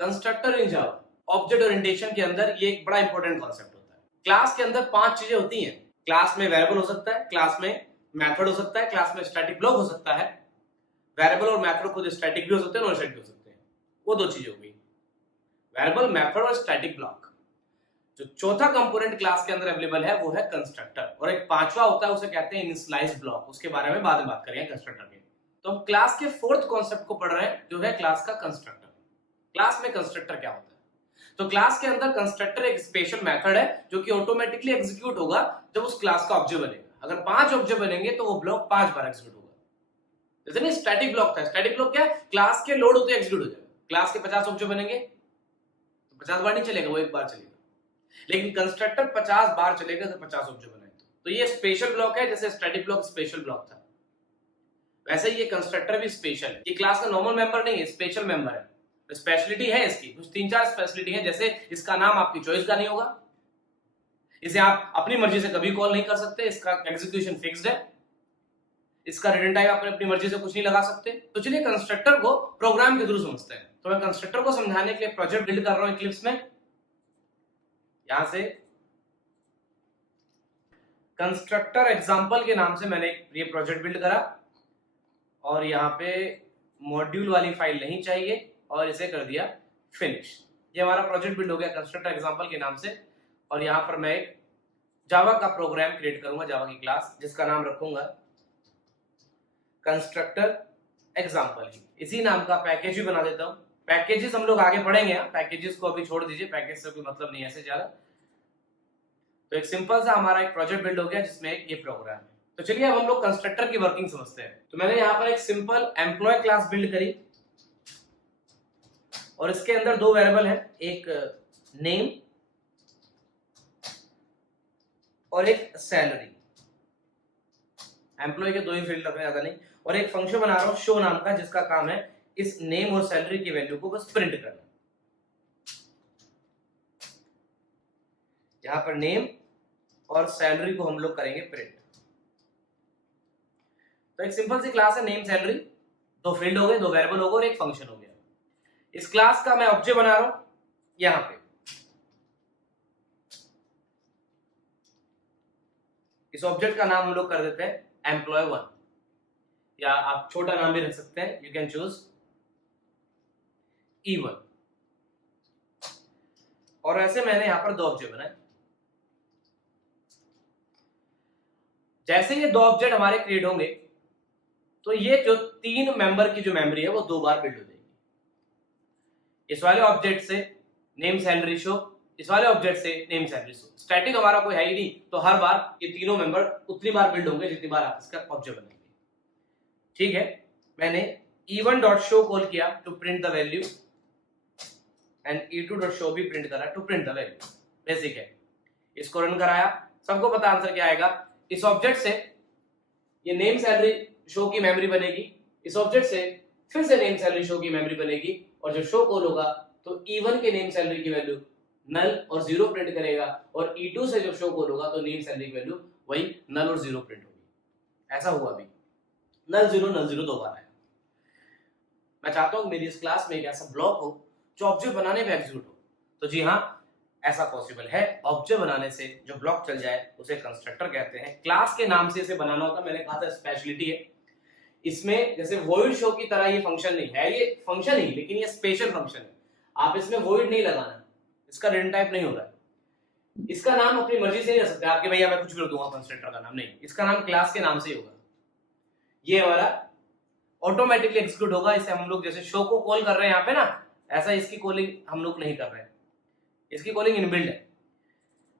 Constructor इन जावा object orientation के अंदर ये एक बड़ा इंपॉर्टेंट कॉन्सेप्ट होता है। क्लास के अंदर 5 चीजें होती हैं। क्लास में वेरिएबल हो सकता है, क्लास में मेथड हो सकता है, क्लास में स्टैटिक ब्लॉक हो सकता है। वेरिएबल और मेथड खुद स्टैटिक भी हो सकते हैं, नॉन स्टैटिक भी हो सकते हैं। वो 2 चीजें हो गई, वेरिएबल, मेथड और स्टैटिक ब्लॉक। जो चौथा कंपोनेंट क्लास के अंदर अवेलेबल है वो है कंस्ट्रक्टर, और एक पांचवा होता है उसे कहते हैं इनिशियलाइज ब्लॉक। उसके बारे में बाद में बात करेंगे कंस्ट्रक्टर के। तो हम क्लास के 4th कॉन्सेप्ट को पढ़ रहे हैं जो है क्लास का कंस्ट्रक्टर। क्लास में कंस्ट्रक्टर क्या होता है? तो क्लास के अंदर कंस्ट्रक्टर एक स्पेशल मेथड है जो कि ऑटोमेटिकली एग्जीक्यूट होगा जब उस क्लास का ऑब्जेक्ट बनेगा। अगर 5 ऑब्जेक्ट बनेंगे तो वो ब्लॉक 5 बार एग्जीक्यूट होगा। जैसे नहीं स्टैटिक ब्लॉक था, स्टैटिक ब्लॉक क्या है? क्लास के लोड होते एग्जीक्यूट हो जाएगा। क्लास के 50 ऑब्जेक्ट बनेंगे तो 50 बार नहीं चलेगा, वो एक बार चलेगा। लेकिन कंस्ट्रक्टर 50 बार चलेगा तो 50 ऑब्जेक्ट बनाए। तो ये स्पेशल ब्लॉक है, जैसे स्टैटिक ब्लॉक स्पेशल ब्लॉक था, वैसे ये कंस्ट्रक्टर भी स्पेशल है। ये क्लास का नॉर्मल मेंबर नहीं है, स्पेशल मेंबर है। स्पेशलिटी है इसकी कुछ 3-4 स्पेशलिटी है। जैसे इसका नाम आपकी चॉइस का नहीं होगा, इसे आप अपनी मर्जी से कभी कॉल नहीं कर सकते, इसका एग्जीक्यूशन फिक्स्ड है, इसका रिटर्न टाइप आप अपनी मर्जी से कुछ नहीं लगा सकते। तो चलिए कंस्ट्रक्टर को प्रोग्राम के थ्रू समझते हैं। तो मैं कंस्ट्रक्टर को समझाने के लिए प्रोजेक्ट बिल्ड कर रहा हूं इक्लिप्स में। यहां से कंस्ट्रक्टर एग्जांपल के नाम से मैंने ये प्रोजेक्ट बिल्ड करा, और यहाँ पे मॉड्यूल वाली फाइल नहीं चाहिए और इसे कर दिया फिनिश। ये हमारा प्रोजेक्ट बिल्ड हो गया कंस्ट्रक्टर एग्जांपल के नाम से। और यहाँ पर मैं एक जावा का प्रोग्राम क्रिएट करूंगा, जावा की क्लास, जिसका नाम रखूंगा कंस्ट्रक्टर एग्जांपल। इसी नाम का पैकेज भी बना देता हूं। पैकेजेस हम लोग आगे पढ़ेंगे, पैकेजेस को अभी छोड़ दीजिए, पैकेज से कोई मतलब नहीं है ऐसे ज्यादा। तो एक सिंपल सा हमारा एक प्रोजेक्ट बिल्ड हो गया जिसमें एक ये प्रोग्राम है। तो चलिए अब हम लोग कंस्ट्रक्टर की वर्किंग समझते हैं। तो मैंने यहाँ पर एक सिंपल एम्प्लॉय क्लास बिल्ड करी, और इसके अंदर 2 वेरिएबल है, एक नेम और एक सैलरी। एम्प्लॉय के 2 ही फील्ड रखने, ज्यादा नहीं। और एक फंक्शन बना रहा हूं शो नाम का, जिसका काम है इस नेम और सैलरी की वैल्यू को बस प्रिंट करना। यहां पर नेम और सैलरी को हम लोग करेंगे प्रिंट। तो एक सिंपल सी क्लास है, नेम सैलरी, 2 फील्ड हो गए, 2 वेरिएबल हो गए और एक फंक्शन हो गया। इस क्लास का मैं ऑब्जेक्ट बना रहा हूं यहां पे। इस ऑब्जेक्ट का नाम हम लोग कर देते हैं एम्प्लॉय1, या आप छोटा नाम भी रख सकते हैं, यू कैन चूज E1। और ऐसे मैंने यहां पर 2 ऑब्जेक्ट बनाए। जैसे ये 2 ऑब्जेक्ट हमारे क्रिएट होंगे तो ये जो 3 मेंबर की जो मेमोरी है वो 2 बार बिल्ड हो जाएगी। इस वाले ऑब्जेक्ट से नेम सैलरी शो, इस वाले ऑब्जेक्ट से नेम सैलरी शो। स्टैटिक हमारा कोई है ही नहीं, तो हर बार ये तीनों मेंबर उतनी बार बिल्ड होंगे जितनी बार आप इसका ऑब्जेक्ट बनाएंगे। ठीक है, मैंने E1.show कॉल किया to print the value, and E2.show भी प्रिंट करा to print the value. Basic है। इसको रन कराया, सबको पता आंसर क्या आएगा। इस ऑब्जेक्ट से ये नेम सैलरी शो की मेमोरी बनेगी, इस ऑब्जेक्ट से फिर से नेम सैलरी शो की मेमोरी बनेगी, और जब शो कॉल होगा तो E1 के नेम सैलरी की वैल्यू नल और 0 प्रिंट करेगा, और E2 से जब शो कॉल होगा तो नेम सैलरी की वैल्यू वही नल और 0 प्रिंट होगी। ऐसा हुआ अभी, नल 0 2 बार आया। मैं चाहता हूं मेरी इस क्लास में एक ऐसा ब्लॉक हो जो ऑब्जेक्ट बनाने पे एग्जीक्यूट हो। तो जी हाँ, ऐसा पॉसिबल है। ऑब्जेक्ट बनाने से जो ब्लॉक चल जाए उसे कंस्ट्रक्टर कहते हैं। क्लास के नाम से इसे बनाना होता है, मैंने कहा था स्पेशलिटी है इसमें। जैसे वॉइड शो की तरह ये फंक्शन नहीं है, ये फंक्शन ही, लेकिन ये स्पेशल फंक्शन है। आप इसमें वॉइड नहीं लगाना, इसका रिटर्न टाइप नहीं हो रहा है, इसका नाम अपनी मर्जी से नहीं रख सकते आपके भैया मैं कुछ भी रख दूंगा कंस्ट्रक्टर का नाम, नहीं, इसका नाम क्लास के नाम से ही होगा। ये हमारा ऑटोमेटिकली एग्जीक्यूट होगा। इसे हम लोग जैसे शो को कॉल कर रहे हैं यहाँ पे ना, ऐसा इसकी कॉलिंग हम लोग नहीं कर रहे हैं, इसकी कॉलिंग इनबिल्ट है।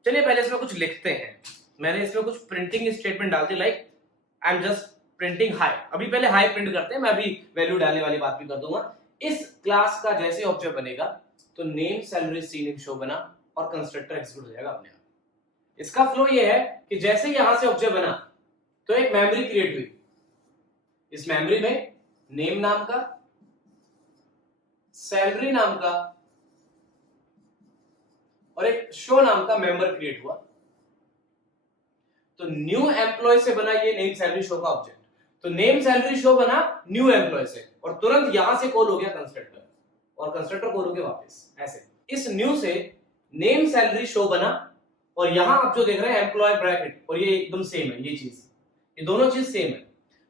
चलिए पहले इसमें कुछ लिखते हैं। मैंने इसमें कुछ प्रिंटिंग स्टेटमेंट डाल दी, like I am just printing hi. अभी पहले हाई प्रिंट करते हैं, मैं अभी वैल्यू डालने वाली बात भी कर दूंगा। इस क्लास का जैसे ऑब्जेक्ट बनेगा तो नेम सैलरी सीन शो बना और कंस्ट्रक्टर एग्जीक्यूट हो जाएगा अपने आप। इसका फ्लो ये है कि जैसे यहां से ऑब्जेक्ट बना तो एक मेमोरी क्रिएट हुई, इस मेमोरी में नेम नाम का, सैलरी नाम का और एक शो नाम का मेंबर क्रिएट हुआ। तो न्यू एम्प्लॉय से बना ये नेम सैलरी शो का ऑब्जेक्ट। तो नेम सैलरी शो बना न्यू एम्प्लॉय से और तुरंत यहां से कॉल हो गया कंस्ट्रक्टर और कंस्ट्रक्टर कॉल हो गया वापस ऐसे। इस न्यू से नेम सैलरी शो बना और यहां आप जो देख रहे हैं एम्प्लॉय ब्रैकेट और ये एकदम सेम है, ये चीज, ये दोनों चीज सेम है,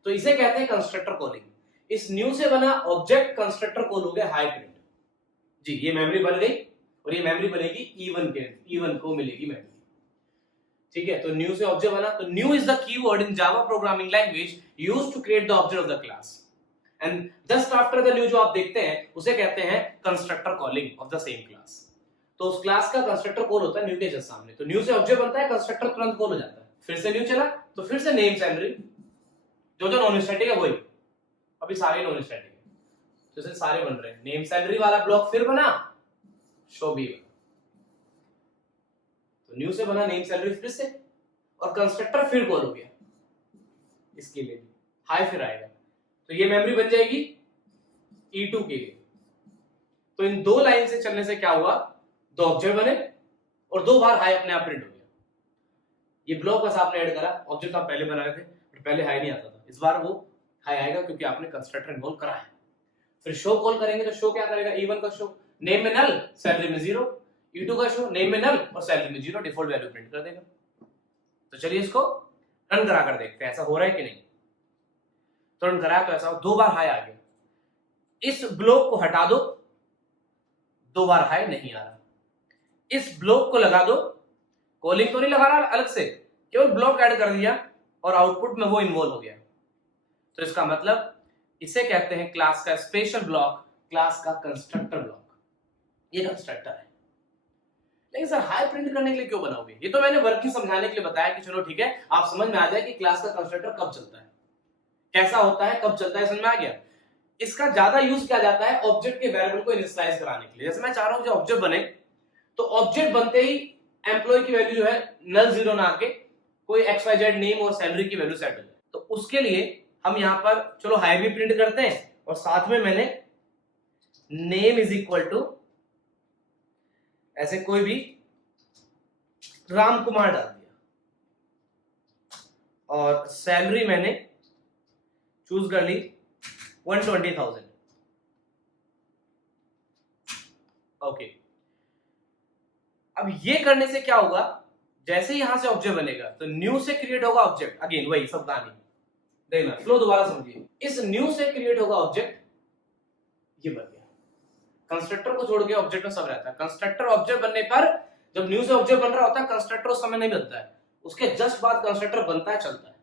तो इसे कहते हैं कंस्ट्रक्टर कॉलिंग। इस न्यू से बना ऑब्जेक्ट कंस्ट्रक्टर कॉल हो गया हाई प्रिंट जी। ये मेमोरी बन गई और ये मेमोरी बनेगी इवन को मिलेगी मेमोरी, ठीक है। तो न्यू से ऑब्जेक्ट बना, तो new is the keyword in Java programming language used to create the object of the class and just after the new जो आप देखते हैं उसे कहते हैं constructor calling of the same class. तो उस क्लास का कंस्ट्रक्टर कॉल होता है न्यू के जस्ट सामने, तो न्यू से ऑब्जेक्ट बनता है, कंस्ट्रक्टर तुरंत कॉल हो जाता है, फिर से न्यू चला तो फिर से नेम सैलरी, जो नॉन स्टैटिक है वही, अभी सारे नॉन स्टैटिक है तो इसे सारे बन रहे हैं। नेम सैलरी वाला ब्लॉक फिर बना, शो भी बना, तो न्यू से बना नेम सैलरी फिर से और कंस्ट्रक्टर फिर कॉल हो गया, इसके लिए भी हाई फिर आएगा, तो ये मेमोरी बन जाएगी E2 के लिए। तो इन दो लाइन से चलने से क्या हुआ, दो ऑब्जेक्ट बने और दो बार हाई अपने आप प्रिंट हो गया। ये ब्लॉक बस आपने ऐड करा, ऑब्जेक्ट आप पहले बनाए थे और पहले हाई नहीं आता था, इस बार वो हाई आएगा क्योंकि आपने कंस्ट्रक्टर इन्वॉल्व करा है। फिर शो कॉल करेंगे तो शो क्या करेगा, E1 का शो, नेम में नल सैलरी में 0, E2 का शो नेम में नल और सैलरी में 0, डिफॉल्ट वैल्यू प्रिंट कर देगा। तो चलिए इसको रन करा कर देखते हैं ऐसा हो रहा है कि नहीं। तो रन कराया तो ऐसा दो बार हाई आ गया, इस ब्लॉक को हटा दो, दो बार हाई नहीं आ रहा, इस ब्लॉक को लगा दो, कॉलिंग तो नहीं लगा रहा अलग से, केवल ब्लॉक ऐड कर दिया और आउटपुट में वो इन्वॉल्व हो गया। तो इसका मतलब इसे कहते हैं क्लास का स्पेशल ब्लॉक, क्लास का कंस्ट्रक्टर ब्लॉक, ये कंस्ट्रक्टर है। लेकिन सर हाई प्रिंट करने के लिए क्यों बनाओगे, ये तो मैंने वर्किंग समझाने के लिए बताया कि चलो ठीक है आप समझ में आ जाए कि क्लास का कंस्ट्रक्टर कब चलता है, कैसा होता है, कब चलता है, समझ में आ गया। इसका ज्यादा यूज किया जाता है ऑब्जेक्ट के वेरिएबल को इनिशियलाइज कराने के लिए। जैसे मैं चाह रहा हूं जो ऑब्जेक्ट बने, तो ऑब्जेक्ट बनते ही एम्प्लॉय की वैल्यू जो है नल 0 ना आके कोई XYZ नेम और सैलरी की वैल्यू सेट हो जाए। तो उसके लिए हम यहां पर चलो हाई भी प्रिंट करते हैं और साथ में मैंने नेम इज इक्वल टू ऐसे कोई भी राम कुमार डाल दिया और सैलरी मैंने चूज कर ली 120,000। ओके, अब ये करने से क्या होगा, जैसे ही यहां से ऑब्जेक्ट बनेगा तो न्यू से क्रिएट होगा ऑब्जेक्ट, अगेन वही सब कहानी देखना, फ्लो दोबारा समझिए। इस न्यू से क्रिएट होगा ऑब्जेक्ट, ये बन गया, कंस्ट्रक्टर को छोड़ के ऑब्जेक्ट में सब रहता है। कंस्ट्रक्टर ऑब्जेक्ट बनने पर जब न्यू से ऑब्जेक्ट बन रहा होता है, कंस्ट्रक्टर उस समय नहीं बनता है, उसके जस्ट बाद कंस्ट्रक्टर बनता है, चलता है,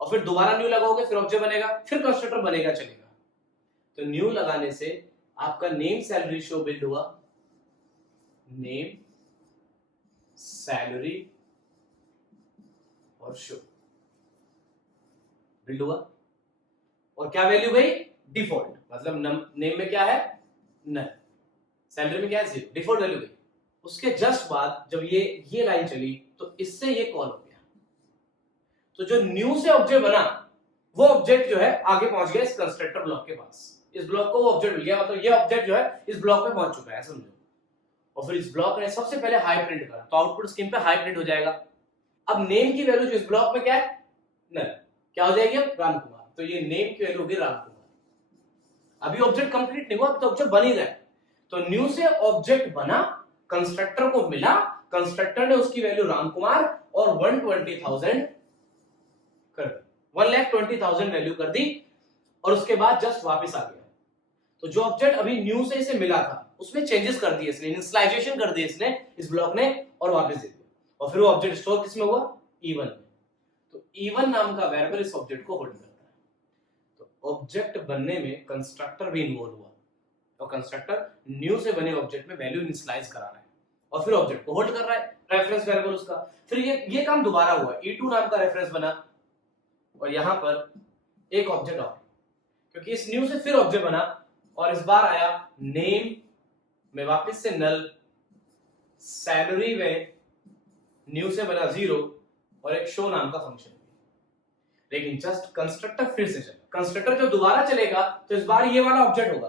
और फिर दोबारा न्यू लगाओगे फिर ऑब्जेक्ट बनेगा, फिर कंस्ट्रक्टर बनेगा, चलेगा। तो न्यू लगाने से आपका नेम सैलरी शो बिल्ड हुआ, नेम सैलरी और शो बिल्ड हुआ, और क्या वैल्यू गई, डिफॉल्ट, मतलब नेम में क्या है नल, सैलरी में क्या है 0, डिफॉल्ट वैल्यू गई। उसके जस्ट बाद जब ये लाइन चली तो इससे ये कॉल हो गया, तो जो न्यू से ऑब्जेक्ट बना वो ऑब्जेक्ट जो है आगे पहुंच गया इस कंस्ट्रक्टर ब्लॉक के पास, इस ब्लॉक को वो ऑब्जेक्ट मिल गया, मतलब ये ऑब्जेक्ट जो है इस ब्लॉक में पहुंच चुका है समझो। और फिर इस ब्लॉक ने सबसे पहले हाई प्रिंट करा तो आउटपुट स्क्रीन पे हाई प्रिंट हो जाएगा। अब नेम की वैल्यू जो इस ब्लॉक में क्या है नल, क्या हो जाएगी अब राम कुमार, तो ये नेम की वैल्यू होगी राम कुमार। अभी ऑब्जेक्ट कंप्लीट नहीं हुआ, अभी तो ऑब्जेक्ट बन ही रहा है। तो न्यू से ऑब्जेक्ट बना, कंस्ट्रक्टर को मिला, कंस्ट्रक्टर ने उसकी वैल्यू राम कुमार और 120,000 कर दी, 1,20,000 वैल्यू कर दी, और उसके बाद जस्ट वापस आ गया। तो जो ऑब्जेक्ट अभी न्यू से इसे मिला था उसमें चेंजेस कर दिए इसने, इनिशियलाइजेशन कर दी इसने इस ब्लॉक ने और वापस दे दिया, और फिर वो ऑब्जेक्ट स्टोर किसमें हुआ, E1 में। तो E1 नाम का वेरिएबल इस ऑब्जेक्ट को होल्ड करता है। तो ऑब्जेक्ट बनने में कंस्ट्रक्टर भी इन्वॉल्व हुआ, और कंस्ट्रक्टर न्यू से बने ऑब्जेक्ट में वैल्यू इनिशियलाइज करा रहा है और फिर ऑब्जेक्ट को होल्ड कर रहा है, रेफरेंस वेरिएबल उसका। फिर ये काम दोबारा हुआ, E2 नाम का रेफरेंस बना और यहां पर एक ऑब्जेक्ट और, क्योंकि इस न्यू से फिर ऑब्जेक्ट बना और इस बार आया नेम में वापस से नल, सैलरी में न्यू से बना 0 और एक शो नाम का फंक्शन। लेकिन जस्ट कंस्ट्रक्टर फिर से चला, कंस्ट्रक्टर जब दोबारा चलेगा तो इस बार ये वाला ऑब्जेक्ट होगा,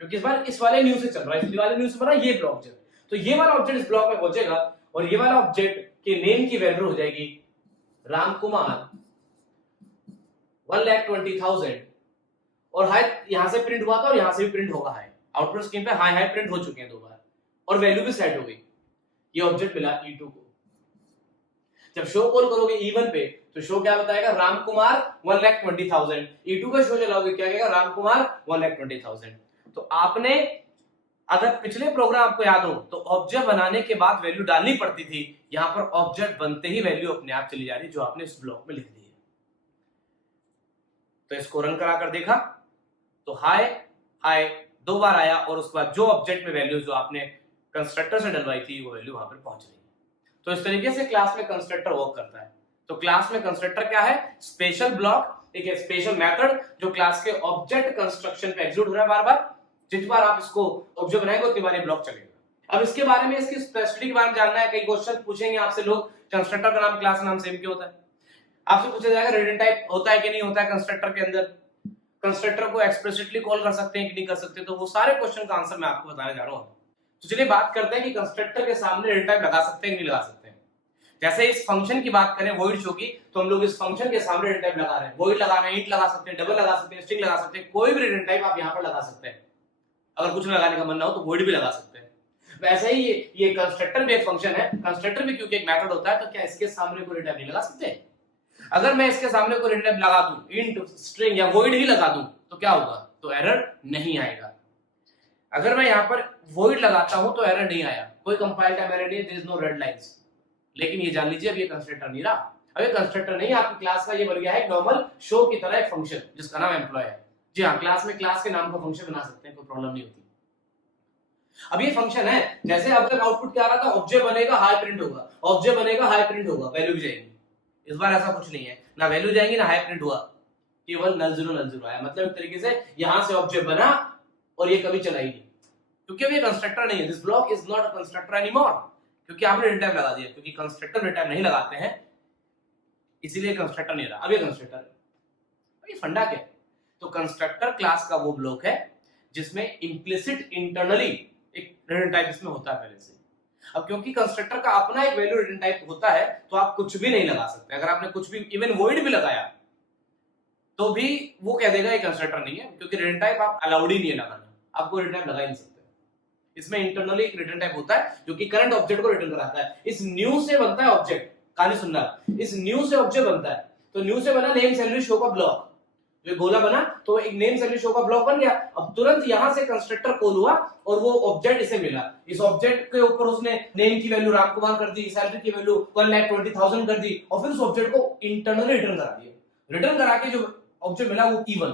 क्योंकि इस बार इस वाले न्यू से चल रहा है, इस वाले न्यू से बना ये ब्लॉक ऑब्जेक्ट, तो ये वाला ऑब्जेक्ट इस ब्लॉक में पहुंचेगा और ये वाला ऑब्जेक्ट के नेम की वैल्यू हो जाएगी राम कुमार 1,20,000 और हाई यहां से प्रिंट हुआ था और यहां से भी प्रिंट होगा हाई, आउटपुट स्क्रीन पे हाई हाई प्रिंट हो चुके हैं 2 बार और वैल्यू भी सेट हो गई, ये ऑब्जेक्ट मिला E2 को। जब शो कॉल करोगे E1 पे तो शो क्या बताएगा, राम कुमार 1,20,000। E2 का शो चलाओगे क्या कहेगा, राम कुमार 1,20,000। तो आपने अगर पिछले प्रोग्राम आपको याद हो तो ऑब्जेक्ट बनाने के बाद वैल्यू डालनी पड़ती थी, यहां पर ऑब्जेक्ट बनते ही वैल्यू अपने आप चली जा रही जो आपने इस ब्लॉक में लिख दी है। तो इसको रन कराकर देखा तो हाई हाई 2 बार आया और उसके बाद जो ऑब्जेक्ट में वैल्यू जो आपने कंस्ट्रक्टर से डलवाई थी वो वैल्यू वहां पर पहुंच रही है। तो इस तरीके से क्लास में कंस्ट्रक्टर वर्क करता है। तो क्लास में कंस्ट्रक्टर क्या है, स्पेशल ब्लॉक, एक स्पेशल मेथड जो क्लास के ऑब्जेक्ट कंस्ट्रक्शन पे एग्जीक्यूट हो रहा है बार बार। जितनी बार आप इसको ऑब्जेक्ट बनाएंगे उतनी बार ये ब्लॉक चलेगा। अब इसके बारे में, इसकी स्पेसिफिसिटी के बारे में जानना है, कई क्वेश्चन पूछेंगे आपसे लोग, कंस्ट्रक्टर का नाम क्लास का नाम सेम क्यों होता है, आपसे पूछा जाएगा रिटर्न टाइप होता है कि नहीं होता है कंस्ट्रक्टर के अंदर, कंस्ट्रक्टर को एक्सप्लिसिटली कॉल कर सकते हैं कि नहीं कर सकते। तो वो सारे क्वेश्चन का आंसर मैं आपको बताने जा रहा हूं। तो चलिए बात करते हैं कि कंस्ट्रक्टर के सामने रिटर्न टाइप लगा सकते हैं कि नहीं लगा सकते हैं। जैसे इस फंक्शन की बात करें वॉइड शो की, तो हम लोग इस फंक्शन के सामने रिटर्न टाइप लगा रहे हैं। वॉइड लगा रहे हैं, इंट लगा सकते हैं, डबल लगा सकते हैं, स्ट्रिंग लगा सकते हैं, कोई भी रिटर्न टाइप आप यहां पर लगा सकते हैं। अगर कुछ लगाने का मन ना हो तो वॉइड भी लगा सकते हैं। वैसे ही ये कंस्ट्रक्टर भी एक फंक्शन है, कंस्ट्रक्टर भी क्योंकि एक मेथड होता है, तो क्या इसके सामने कोई रिटर्न टाइप नहीं लगा सकते? अगर मैं इसके सामने कोई रिटर्न टाइप लगा दूं, इंट, स्ट्रिंग या वॉइड ही लगा दूं तो क्या होगा, तो एरर नहीं आएगा। अगर मैं यहां पर वॉइड लगाता हूं तो एरर नहीं आया, कोई कंपाइल टाइम एरर नहीं, there is no red lines. लेकिन ये जान लीजिए अब ये कंस्ट्रक्टर नहीं रहा, अब ये कंस्ट्रक्टर नहीं, आपकी क्लास का ये बन गया है नॉर्मल शो की तरह एक फंक्शन जिसका नाम एम्प्लॉय है। जी हाँ, क्लास में क्लास के नाम का फंक्शन बना सकते हैं, कोई प्रॉब्लम नहीं होती। अब ये फंक्शन है, जैसे अब तक आउटपुट क्या आ रहा था, ऑब्जेक्ट बनेगा हाई प्रिंट होगा, ऑब्जेक्ट बनेगा हाई प्रिंट होगा, वैल्यू भी जाएगी। इस बार ऐसा कुछ नहीं है, ना वैल्यू जाएंगी ना हाई प्रिंट हुआ, केवल नल जीरो आया। मतलब एक तरीके से यहां से ऑब्जेक्ट बना और ये कभी चला ही नहीं, क्योंकि अब ये कंस्ट्रक्टर नहीं है। This block is not a constructor anymore, क्योंकि आपने रिटर्न टाइप लगा दिया। क्योंकि कंस्ट्रक्टर रिटर्न नहीं लगाते हैं इसीलिए कंस्ट्रक्टर नहीं रहा, अब ये कंस्ट्रक्टर है। ये फंडा क्या है, तो कंस्ट्रक्टर क्लास का वो ब्लॉक है जिसमें इम्प्लिसिट इंटरनली एक रिटर्न टाइप इसमें होता है पहले से। अब क्योंकि कंस्ट्रक्टर का अपना एक वैल्यू रिटर्न टाइप होता है तो आप कुछ भी नहीं लगा सकते। अगर आपने कुछ भी इवन वॉइड भी लगाया तो भी वो कह देगा ये कंस्ट्रक्टर नहीं है, क्योंकि रिटर्न टाइप आप अलाउड ही नहीं है लगाना, आपको रिटर्न टाइप लगा ही नहीं सकते। इसमें इंटरनली एक रिटर्न टाइप होता है जो कि करंट ऑब्जेक्ट को रिटर्न कराता है। इस न्यू से बनता है ऑब्जेक्ट, कहानी सुनना, इस न्यू से ऑब्जेक्ट बनता है। तो न्यू से बना नेम सैलरी शो का ब्लॉक, जो गोला बना तो एक नेम सैलरी शो का ब्लॉक बन गया। अब तुरंत यहां से कंस्ट्रक्टर कॉल हुआ और वो ऑब्जेक्ट इसे मिला। इस ऑब्जेक्ट के ऊपर उसने नेम की वैल्यू राम कुमार कर दी, सैलरी की वैल्यू 1,20,000 कर दी और फिर उस ऑब्जेक्ट को इंटरनली रिटर्न करा दिया। रिटर्न करा के जो ऑब्जेक्ट मिला वो E1।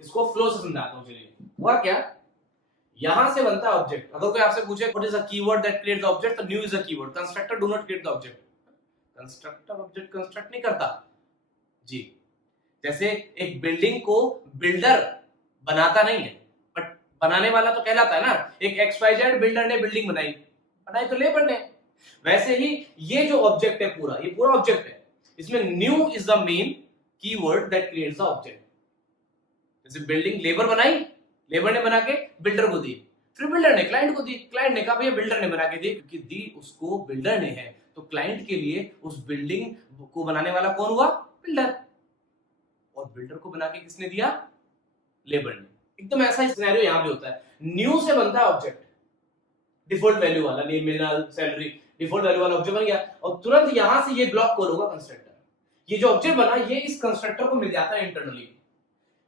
इसको फ्लो से समझाता हूं। चलिए हुआ क्या, यहां से बनता है ऑब्जेक्ट। अगर कोई आपसे पूछे what is a keyword that creates the object, तो new is a keyword. Constructor do not create the object, constructor object construct नहीं करता जी। जैसे एक बिल्डिंग को बिल्डर बनाता नहीं है, बट बनाने वाला तो कहलाता है ना। एक XYZ बिल्डर ने बिल्डिंग बनाई तो लेबर ने। वैसे ही ये जो ऑब्जेक्ट है पूरा, ये पूरा ऑब्जेक्ट है, इसमें new is the main keyword that creates the object. जैसे बिल्डिंग लेबर बनाई, लेबर ने बना के बिल्डर को दी, फिर बिल्डर ने क्लाइंट को दी, क्लाइंट ने कहा भैया बिल्डर ने बना के दी, क्योंकि दी उसको बिल्डर ने है तो क्लाइंट के लिए उस बिल्डिंग को बनाने वाला कौन हुआ, बिल्डर। और बिल्डर को बना के किसने दिया, लेबर ने। एकदम ऐसा ही सिनेरियो यहां भी होता है। न्यू से बनता है ऑब्जेक्ट, डिफॉल्ट वैल्यू वाला, नेम मिला, सैलरी, डिफॉल्ट वैल्यू वाला ऑब्जेक्ट बन गया और तुरंत यहां से ये ब्लॉक कॉल होगा कंस्ट्रक्टर। ये जो ऑब्जेक्ट बना ये इस कंस्ट्रक्टर को मिल जाता है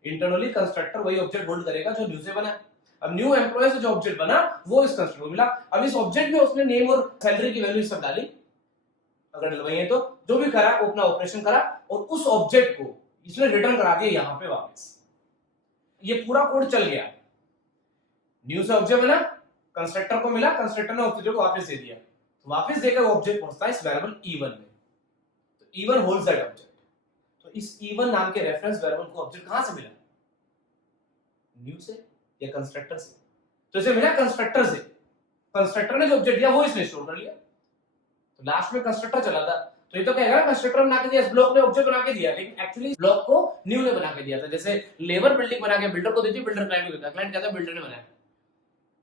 इंटरनली कंस्ट्रक्टर वही ऑब्जेक्ट होल्ड करेगा जो न्यू से बना। अब न्यू एम्प्लॉय से जो ऑब्जेक्ट बना वो इस कंस्ट्रक्टर को मिला। अब इस ऑब्जेक्ट में उसने नेम और सैलरी की वैल्यू सब डाली, अगर डलवाई है तो जो भी करा वो अपना ऑपरेशन करा और उस ऑब्जेक्ट को इसने रिटर्न करा दिया यहां पे वापस। ये पूरा कोड चल गया, न्यू से ऑब्जेक्ट बना, कंस्ट्रक्टर को मिला, कंस्ट्रक्टर ने ऑब्जेक्ट को वापस दे दिया, तो वापस देकर ऑब्जेक्ट पहुंचता है इस वेरिएबल E1 में। तो E1 होल्ड्स दैट ऑब्जेक्ट। तो इस E1 नाम के रेफरेंस वेरिएबल को ऑब्जेक्ट कहां से मिला, न्यू से या कंस्ट्रक्टर से? तो इसे मिला कंस्ट्रक्टर से। कंस्ट्रक्टर ने जो ऑब्जेक्ट दिया वो इसने स्टोर कर लिया। तो लास्ट में कंस्ट्रक्टर चला था, तो ये तो कहेगा कंस्ट्रक्टर बना के दिया, इस ब्लॉक ने ऑब्जेक्ट बना के दिया, लेकिन एक्चुअली ब्लॉक को न्यू ने बना के दिया था। जैसे लेबर बिल्डिंग बना के बिल्डर को देती है, बिल्डर क्लाइंट को देता है, क्लाइंट कहता है बिल्डर ने बनाया,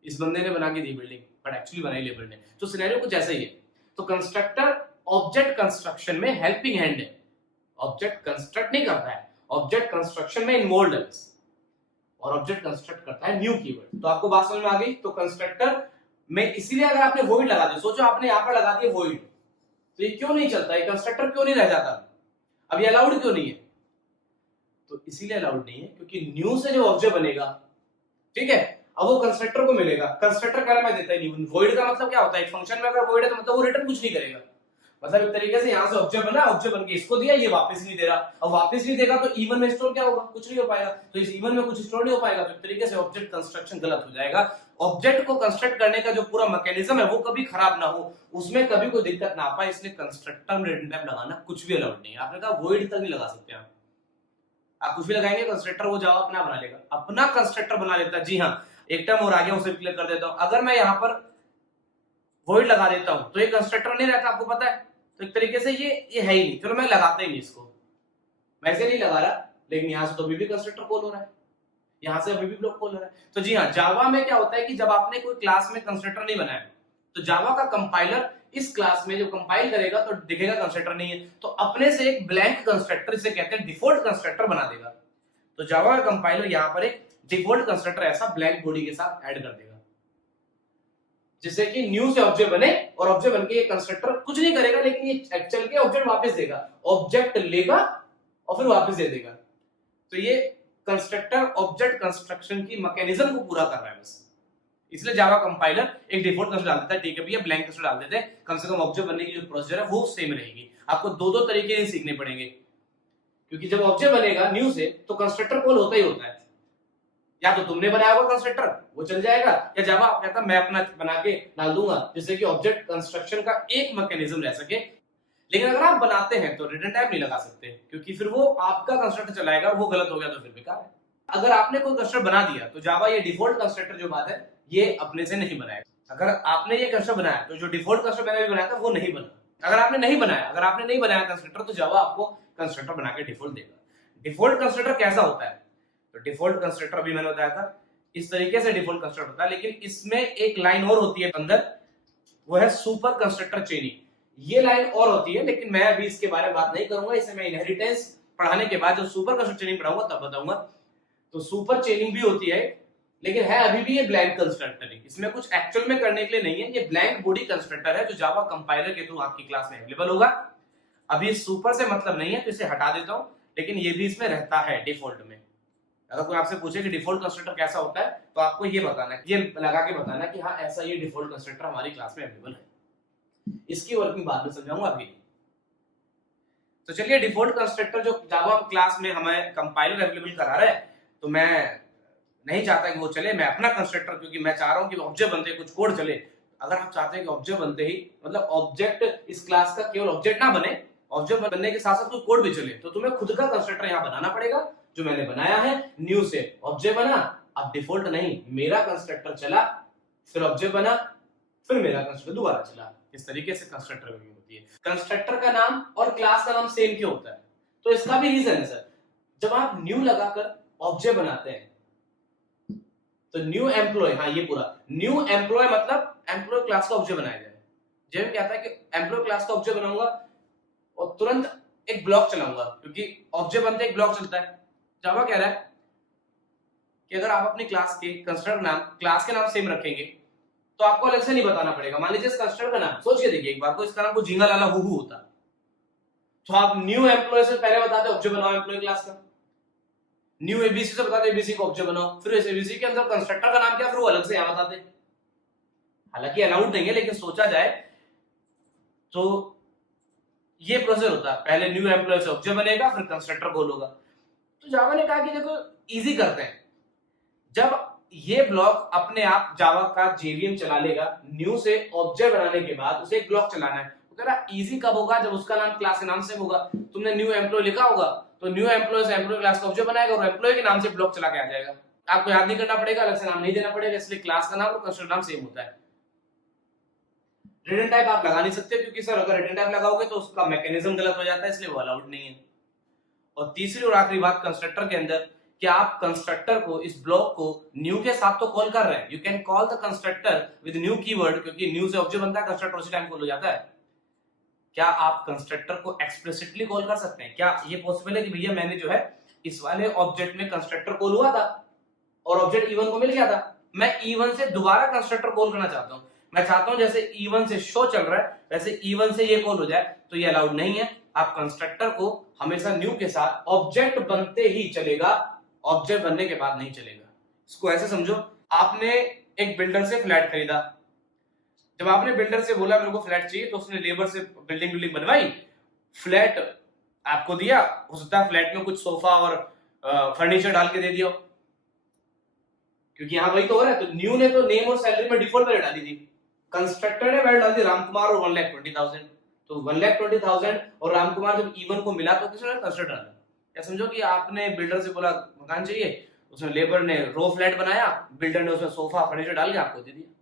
इस बंदे ने बना के दी बिल्डिंग, बट एक्चुअली बनाई लेबर ने। तो सिनेरियो कुछ ऐसा ही है। तो कंस्ट्रक्टर ऑब्जेक्ट कंस्ट्रक्शन में हेल्पिंग हैंड है, ऑब्जेक्ट कंस्ट्रक्ट नहीं करता है, ऑब्जेक्ट कंस्ट्रक्शन में इन्वॉल्व है और ऑब्जेक्ट कंस्ट्रक्ट करता है न्यू कीवर्ड। तो आपको बात समझ में आ गई। तो कंस्ट्रक्टर में इसीलिए अगर आपने वॉइड लगा दिया, सोचो आपने यहां पर लगा दिया वॉइड, तो ये क्यों नहीं चलता, ये कंस्ट्रक्टर क्यों नहीं रह जाता, अब ये अलाउड क्यों नहीं है? तो इसीलिए अलाउड नहीं है क्योंकि न्यू से जो ऑब्जेक्ट बनेगा, ठीक है, अब वो कंस्ट्रक्टर को मिलेगा। कंस्ट्रक्टर का मैं देता ही नहीं। वॉइड का मतलब क्या होता है, एक फंक्शन में अगर वॉइड है तो मतलब वो रिटर्न कुछ नहीं करेगा। मतलब एक तरीके से यहां से ऑब्जेक्ट बना, ऑब्जेक्ट बन के इसको दिया, ये वापस नहीं दे रहा। अब वापस नहीं देगा तो इवन में स्टोर क्या होगा, कुछ नहीं हो पाएगा। तो इस इवन में कुछ स्टोर नहीं हो पाएगा, तो एक तरीके से ऑब्जेक्ट कंस्ट्रक्शन गलत हो जाएगा। ऑब्जेक्ट को कंस्ट्रक्ट करने का जो पूरा मैकेनिज्म है वो कभी खराब ना हो, उसमें कभी कोई दिक्कत ना आ पाए, इसलिए कंस्ट्रक्टर में रिटर्न टाइप लगाना कुछ भी अलाउड नहीं है। आपने कहा वॉइड तक नहीं लगा सकते आप कुछ भी लगाएंगे कंस्ट्रक्टर वो जावा अपना बना लेगा, अपना कंस्ट्रक्टर बना लेता है। जी हाँ, एक टर्म और आ गया, उसे क्लियर कर देता हूं। अगर मैं यहां पर वॉइड लगा देता हूं तो ये कंस्ट्रक्टर नहीं रहता, आपको पता है। तो एक तरीके से ये है ही नहीं, चलो मैं लगाता ही नहीं इसको, मैं इसे नहीं लगा रहा, लेकिन यहां से तो अभी भी कंस्ट्रक्टर कॉल हो रहा है, यहां से अभी भी ब्लॉक कॉल हो रहा है। तो जी हाँ, जावा में क्या होता है कि जब आपने कोई क्लास में कंस्ट्रक्टर नहीं बनाया तो जावा का कंपाइलर इस क्लास में जो कंपाइल करेगा तो दिखेगा कंस्ट्रक्टर नहीं है, तो अपने से एक ब्लैंक कंस्ट्रक्टर, इसे कहते हैं डिफॉल्ट कंस्ट्रक्टर बना देगा। तो जावा का कंपाइलर यहां पर एक डिफॉल्ट कंस्ट्रक्टर ऐसा ब्लैंक बॉडी के साथ ऐड कर देगा, जिससे कि न्यू से ऑब्जेक्ट बने और ऑब्जेक्ट बनके ये कंस्ट्रक्टर कुछ नहीं करेगा, लेकिन ये चल के ऑब्जेक्ट वापस देगा, ऑब्जेक्ट लेगा और फिर वापस दे देगा। तो ये कंस्ट्रक्टर ऑब्जेक्ट कंस्ट्रक्शन की मैकेनिज्म को पूरा कर रहा है बस। इसलिए जावा कंपाइलर एक डिफॉल्ट कंस्ट्रक्टर डाल देता है, ठीक है भैया ब्लैंक कंस्ट्रक्टर डाल देते हैं, कम से कम ऑब्जेक्ट बनने की जो प्रोसीजर है वो सेम रहेगी। आपको दो तरीके नहीं सीखने पड़ेंगे, क्योंकि जब ऑब्जेक्ट बनेगा न्यू से तो कंस्ट्रक्टर कॉल होता ही होता है। या तो तुमने बनाया हुआ कंस्ट्रक्टर वो चल जाएगा, या जावा कहता मैं अपना बना के डाल दूंगा, जिससे कि ऑब्जेक्ट कंस्ट्रक्शन का एक मैकेनिज्म रह सके। लेकिन अगर आप बनाते हैं तो रिटर्न टाइप नहीं लगा सकते, क्योंकि फिर वो आपका कंस्ट्रक्टर चलाएगा, वो गलत हो गया तो फिर बेकार है। अगर आपने कोई कंस्ट्रक्टर बना दिया तो जावा ये डिफॉल्ट कंस्ट्रक्टर जो बात है ये अपने से नहीं बनाएगा। अगर आपने ये कंस्ट्रक्टर बनाया तो जो डिफॉल्ट कंस्ट्रक्टर मैंने भी बनाया था वो नहीं बना। अगर आपने नहीं बनाया कंस्ट्रक्टर तो जावा आपको कंस्ट्रक्टर बना के डिफॉल्ट देगा। डिफॉल्ट कंस्ट्रक्टर कैसा होता है, तो डिफॉल्ट कंस्ट्रक्टर अभी मैंने बताया था इस तरीके से डिफॉल्ट कंस्ट्रक्टर होता है, लेकिन इसमें एक लाइन और होती है अंदर, वो है सुपर कंस्ट्रक्टर चेनिंग। ये लाइन और होती है, लेकिन मैं अभी इसके बारे में बात नहीं करूंगा, इसे मैं इनहेरिटेंस पढ़ाने के बाद जब सुपर कंस्ट्रक्टर चेनिंग पढ़ाऊंगा तब बताऊंगा। तो सुपर चेनिंग भी होती है, लेकिन है अभी भी ये ब्लैंक कंस्ट्रक्टर है, इसमें कुछ एक्चुअल में करने के लिए नहीं है, ये ब्लैंक बॉडी कंस्ट्रक्टर है जो जावा कंपाइलर के थ्रू आपकी क्लास में अवेलेबल होगा। अभी सुपर से मतलब नहीं है तो इसे हटा देता हूं, लेकिन ये भी इसमें रहता है डिफॉल्ट में। अगर कोई आपसे पूछे कि डिफॉल्ट कंस्ट्रक्टर कैसा होता है तो आपको ये बताना है, ये लगा के बताना कि हाँ ऐसा ये डिफॉल्ट कंस्ट्रक्टर हमारी क्लास में अवेलेबल है। इसकी वर्किंग बाद में समझाऊंगा अभी। तो चलिए, डिफॉल्ट कंस्ट्रक्टर जो जावा क्लास में हमें कंपाइलर अवेलेबल करा रहा है, तो मैं नहीं चाहता कि वो चले, मैं अपना कंस्ट्रक्टर, क्योंकि मैं चाह रहा हूं कि ऑब्जेक्ट बनते कुछ कोड चले। अगर आप चाहते हैं कि ऑब्जेक्ट बनते ही मतलब ऑब्जेक्ट इस क्लास का केवल ऑब्जेक्ट ना बने, ऑब्जेक्ट बनने के साथ साथ कोई कोड भी चले, तो तुम्हें खुद का कंस्ट्रक्टर यहां बनाना पड़ेगा जो मैंने बनाया है। न्यू से ऑब्जेक्ट बना, अब डिफॉल्ट नहीं, मेरा कंस्ट्रक्टर चला, फिर ऑब्जेक्ट बना, फिर मेरा कंस्ट्रक्टर दोबारा चला। इस तरीके से कंस्ट्रक्टर वर्किंग होती है। कंस्ट्रक्टर का नाम और क्लास का नाम सेम क्यों होता है, तो इसका भी रीजन है सर। जब आप न्यू लगाकर ऑब्जेक्ट बनाते हैं तो न्यू एम्प्लॉय, हाँ ये पूरा न्यू एम्प्लॉय मतलब एम्प्लॉय क्लास का ऑब्जेक्ट बनाया जाए। जब कहता है कि एम्प्लॉय क्लास का ऑब्जेक्ट बनाऊंगा और तुरंत एक ब्लॉक चलाऊंगा, क्योंकि ऑब्जेक्ट बनते एक ब्लॉक चलता है। जावा कह रहा है कि अगर आप अपनी क्लास के कंस्ट्रक्टर नाम क्लास के नाम सेम रखेंगे तो आपको अलग से नहीं बताना पड़ेगा। मान लीजिए इस कंस्ट्रक्टर का नाम सोच के देखिए एक बार को, इसका नाम को झींगा लाला हुहू होता, तो आप न्यू एम्प्लॉय से पहले बताते ऑब्जेक्ट बनाओ एम्प्लॉय क्लास का, न्यू एबीसी से बताते एबीसी को ऑब्जेक्ट बनाओ, फिर इस एबीसी के अंदर कंस्ट्रक्टर का नाम क्या, फिर वो अलग से यहां बताते। हालांकि अलाउड नहीं है, लेकिन सोचा जाए तो ये प्रोसेस होता है, पहले न्यू एम्प्लॉय से ऑब्जेक्ट बनेगा, फिर कंस्ट्रक्टर कॉल होगा। तो जावा ने कहा कि देखो इजी करते हैं, जब ये ब्लॉक अपने आप जावा का जेवीएम चला लेगा, न्यू से ऑब्जेक्ट बनाने के बाद उसे एक ब्लॉक चलाना है, तो कह रहा इजी कब होगा, जब उसका नाम क्लास के नाम से होगा। तुमने न्यू एम्प्लॉय लिखा होगा तो न्यू एम्प्लॉय से एम्प्लॉय क्लास का ऑब्जेक्ट बनाएगा और एम्प्लॉय के नाम से ब्लॉक चला के आ जाएगा। आपको याद नहीं करना पड़ेगा, अलग से नाम नहीं देना पड़ेगा, इसलिए क्लास का नाम और कंस्ट्रक्टर नाम सेम होता है। रिटर्न टाइप आप लगा नहीं सकते, क्योंकि सर अगर रिटर्न टाइप लगाओगे तो उसका मैकेनिज्म गलत हो जाता है, इसलिए वो अलाउड नहीं है। और तीसरी और आखिरी बात कंस्ट्रक्टर के अंदर, कि आप कंस्ट्रक्टर को, इस ब्लॉक को न्यू के साथ तो कॉल कर रहे हैं, you can call the constructor with new keyword, क्योंकि न्यू से ऑब्जेक्ट बनता है, कंस्ट्रक्टर उसी टाइम कॉल हो जाता है। क्या आप कंस्ट्रक्टर को एक्सप्लिसिटली कॉल कर सकते हैं? क्या ये पॉसिबल है कि भैया मैंने जो है इस वाले ऑब्जेक्ट में कंस्ट्रक्टर कॉल हुआ था और ऑब्जेक्ट E1 को मिल गया था। मैं E1 से दोबारा कंस्ट्रक्टर कॉल करना चाहता हूं। मैं चाहता हूं जैसे E1 से शो चल रहा है वैसे E1 से ये कॉल हो जाए, तो ये अलाउड नहीं है। आप कंस्ट्रक्टर को हमेशा न्यू के साथ ऑब्जेक्ट बनते ही चलेगा, ऑब्जेक्ट बनने के बाद नहीं चलेगा। इसको ऐसे समझो, आपने एक बिल्डर से फ्लैट खरीदा। जब आपने बिल्डर से बोला मेरे को फ्लैट चाहिए, तो उसने लेबर से बिल्डिंग बनवाई, फ्लैट आपको दिया। हो सकता है फ्लैट में कुछ सोफा और फर्नीचर डाल के दे दिया, क्योंकि यहाँ वही तो हो रहा है। तो न्यू ने तो नेम और सैलरी में डिफॉल्ट वैल्यू डाली थी, कंस्ट्रक्टर ने वैल्यू डाली थी रामकुमार और 1,20,000। तो 1,20,000 और रामकुमार जब E1 को मिला तो किसने कंस्ट्रक्टर डाला। या समझो कि आपने बिल्डर से बोला मकान चाहिए, उसने लेबर ने रो फ्लैट बनाया, बिल्डर ने उसमें सोफा फर्नीचर डाल के आपको दे दिया।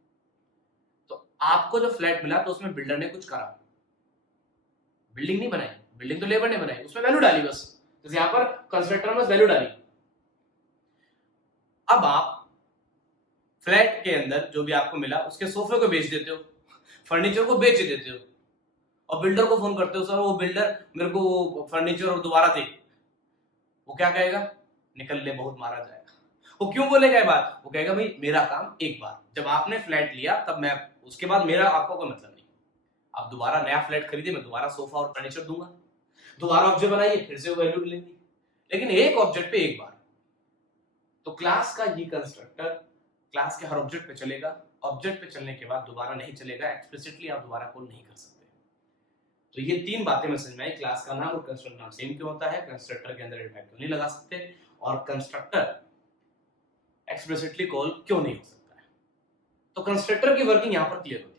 तो आपको जो फ्लैट मिला तो उसमें बिल्डर ने कुछ करा, बिल्डिंग नहीं बनाई, बिल्डिंग तो लेबर ने बनाई, उसमें वैल्यू डाली बस। जैसे यहाँ पर कंस्ट्रक्टर में वैल्यू डाली। अब आप फ्लैट के अंदर जो भी आपको मिला उसके सोफे को बेच देते हो, फर्नीचर को बेच देते हो, और बिल्डर को फोन करते हो, सर वो बिल्डर मेरे को वो फर्नीचर और दोबारा दे। वो क्या कहेगा, निकल ले, बहुत मारा जाएगा। वो क्यों बोलेगा ये बात, वो कहेगा भाई मेरा काम एक बार, जब आपने फ्लैट लिया तब मैं, उसके बाद मेरा आपको कोई मतलब नहीं। आप दोबारा नया फ्लैट खरीदे, मैं दोबारा सोफा और फर्नीचर दूंगा, दोबारा ऑब्जेक्ट बनाइए, फिर से वैल्यू लेंगे, लेकिन एक ऑब्जेक्ट पे एक बार। तो क्लास का ये कंस्ट्रक्टर क्लास के हर ऑब्जेक्ट पे चलेगा, ऑब्जेक्ट पे चलने के बाद दोबारा नहीं चलेगा, एक्सप्लिसिटली आप दोबारा कॉल नहीं कर सकते। तो ये तीन बातें मैं समझ में आई, क्लास का नाम और कंस्ट्रक्टर नाम सेम क्यों होता है, कंस्ट्रक्टर के अंदर इफेक्ट क्यों नहीं लगा सकते, और कंस्ट्रक्टर एक्सप्लिसिटली कॉल क्यों नहीं हो सकता है। तो कंस्ट्रक्टर की वर्किंग यहां पर क्लियर होती है।